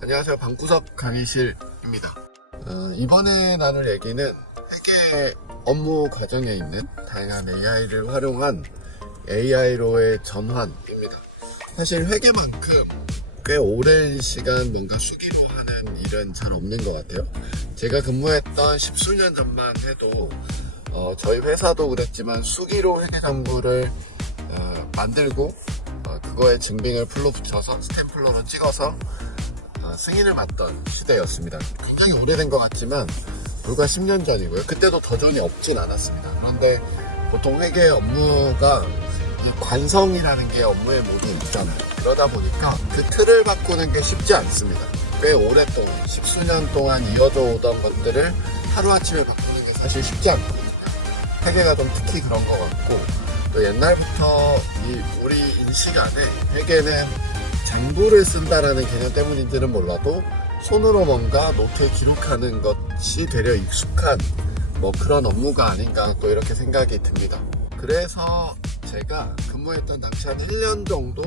안녕하세요. 방구석 강의실입니다. 이번에 나눌 얘기는 회계 업무 과정에 있는 다양한 AI를 활용한 AI로의 전환입니다. 사실 회계만큼 꽤 오랜 시간 뭔가 수기로 하는 일은 잘 없는 것 같아요. 제가 근무했던 10수년 전만 해도 저희 회사도 그랬지만 수기로 회계정보를 만들고 그거에 증빙을 풀로 붙여서 스탬플러로 찍어서 승인을 받던 시대였습니다. 굉장히 오래된 것 같지만 불과 10년 전이고요. 그때도 더전이 없진 않았습니다. 그런데 보통 회계 업무가 관성이라는 게 업무에 모두 있잖아요. 그러다 보니까 그 틀을 바꾸는 게 쉽지 않습니다. 꽤 오랫동안 10수년 동안 이어져 오던 것들을 하루아침에 바꾸는 게 사실 쉽지 않거든요. 회계가 좀 특히 그런 것 같고, 또 옛날부터 우리 인식 안에 회계는 장부를 쓴다라는 개념 때문인지는 몰라도 손으로 뭔가 노트에 기록하는 것이 되려 익숙한 그런 업무가 아닌가 또 이렇게 생각이 듭니다. 그래서 제가 근무했던 당시 한 1년 정도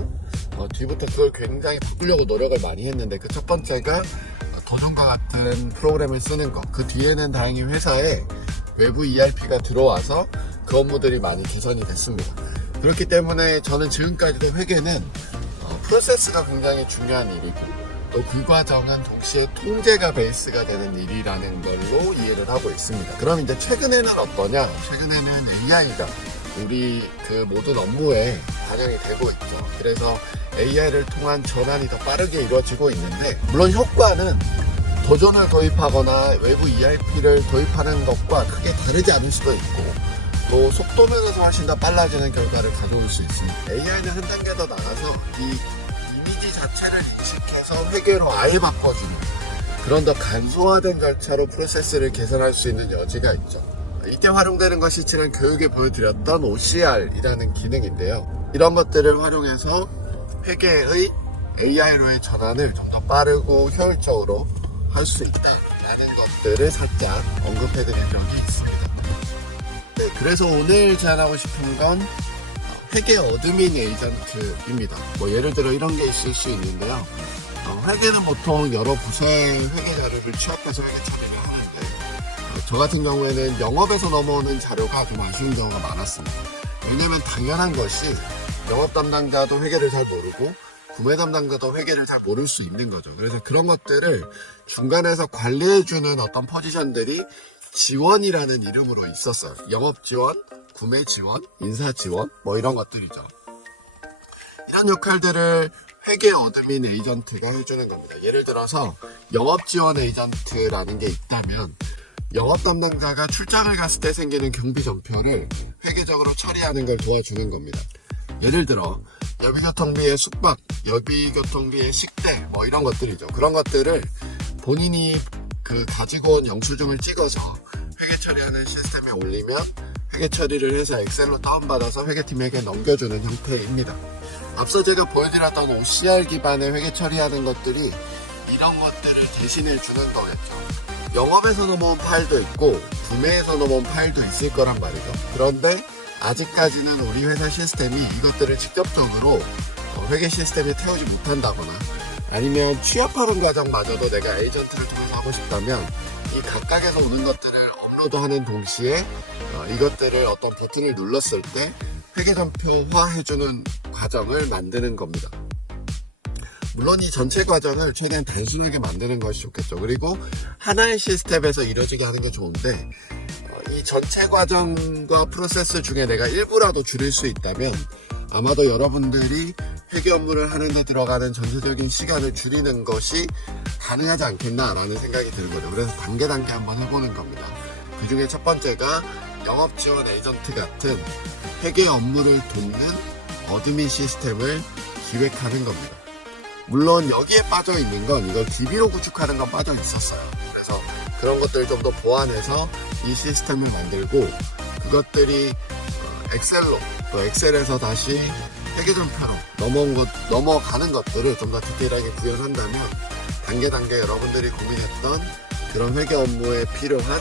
뒤부터 그걸 굉장히 바꾸려고 노력을 많이 했는데, 그 첫 번째가 도전과 같은 프로그램을 쓰는 것. 그 뒤에는 다행히 회사에 외부 ERP가 들어와서 그 업무들이 많이 개선이 됐습니다. 그렇기 때문에 저는 지금까지도 회계는 프로세스가 굉장히 중요한 일이고, 또 그 과정은 동시에 통제가 베이스가 되는 일이라는 걸로 이해를 하고 있습니다. 그럼 이제 최근에는 어떠냐? 최근에는 AI가 우리 그 모든 업무에 반영이 되고 있죠. 그래서 AI를 통한 전환이 더 빠르게 이루어지고 있는데, 물론 효과는 도전을 도입하거나 외부 ERP를 도입하는 것과 크게 다르지 않을 수도 있고, 또 속도면에서 훨씬 더 빨라지는 결과를 가져올 수 있습니다. AI는 한 단계 더 나가서 이 이미지 자체를 인식해서 회계로 아예 바꿔주는 그런 더 간소화된 절차로 프로세스를 개선할 수 있는 여지가 있죠. 이때 활용되는 것이 지난 교육에 보여드렸던 OCR이라는 기능인데요. 이런 것들을 활용해서 회계의 AI로의 전환을 좀 더 빠르고 효율적으로 할 수 있다라는 것들을 살짝 언급해드린 적이 있습니다. 네, 그래서 오늘 제안하고 싶은 건 회계 어드민 에이전트입니다. 예를 들어 이런 게 있을 수 있는데요. 회계는 보통 여러 부서의 회계 자료를 취합해서 회계 처리를 하는데, 저 같은 경우에는 영업에서 넘어오는 자료가 좀 아쉬운 경우가 많았습니다. 왜냐면 당연한 것이 영업 담당자도 회계를 잘 모르고 구매 담당자도 회계를 잘 모를 수 있는 거죠. 그래서 그런 것들을 중간에서 관리해주는 어떤 포지션들이 지원이라는 이름으로 있었어요. 영업 지원, 구매 지원, 인사 지원, 이런 것들이죠. 이런 역할들을 회계 어드민 에이전트가 해주는 겁니다. 예를 들어서 영업 지원 에이전트라는 게 있다면, 영업 담당자가 출장을 갔을 때 생기는 경비 전표를 회계적으로 처리하는 걸 도와주는 겁니다. 예를 들어 여비교통비의 숙박, 여비교통비의 식대, 이런 것들이죠. 그런 것들을 본인이 가지고 온 영수증을 찍어서 회계 처리하는 시스템에 올리면 회계 처리를 해서 엑셀로 다운받아서 회계팀에게 넘겨주는 형태입니다. 앞서 제가 보여드렸던 OCR 기반의 회계 처리하는 것들이 이런 것들을 대신해 주는 거겠죠. 영업에서 넘어온 파일도 있고 구매에서 넘어온 파일도 있을 거란 말이죠. 그런데 아직까지는 우리 회사 시스템이 이것들을 직접적으로 회계 시스템에 태우지 못한다거나, 아니면 취업하는 과정마저도 내가 에이전트를 통해서 하고 싶다면 이 각각에서 오는 것들을 업로드하는 동시에 이것들을 어떤 버튼을 눌렀을 때 회계전표화 해주는 과정을 만드는 겁니다. 물론 이 전체 과정을 최대한 단순하게 만드는 것이 좋겠죠. 그리고 하나의 시스템에서 이루어지게 하는 게 좋은데, 이 전체 과정과 프로세스 중에 내가 일부라도 줄일 수 있다면 아마도 여러분들이 회계 업무를 하는 데 들어가는 전체적인 시간을 줄이는 것이 가능하지 않겠나라는 생각이 드는 거죠. 그래서 단계 한번 해보는 겁니다. 그 중에 첫 번째가 영업 지원 에이전트 같은 회계 업무를 돕는 어드민 시스템을 기획하는 겁니다. 물론 여기에 빠져 있는 건, 이걸 DB로 구축하는 건 빠져 있었어요. 그래서 그런 것들을 좀 더 보완해서 이 시스템을 만들고, 그것들이 엑셀로, 또 엑셀에서 다시 회계전표로 넘어가는 것들을 좀 더 디테일하게 구현한다면 단계 여러분들이 고민했던 그런 회계 업무에 필요한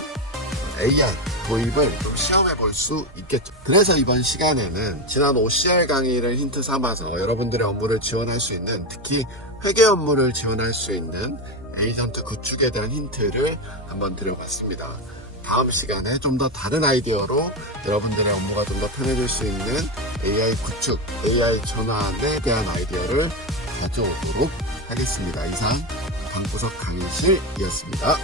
AI, 도입을 좀 시험해 볼 수 있겠죠. 그래서 이번 시간에는 지난 OCR 강의를 힌트 삼아서 여러분들의 업무를 지원할 수 있는, 특히 회계 업무를 지원할 수 있는 에이전트 구축에 대한 힌트를 한번 드려봤습니다. 다음 시간에 좀 더 다른 아이디어로 여러분들의 업무가 좀 더 편해질 수 있는 AI 구축, AI 전환에 대한 아이디어를 가져오도록 하겠습니다. 이상 방구석 강의실이었습니다.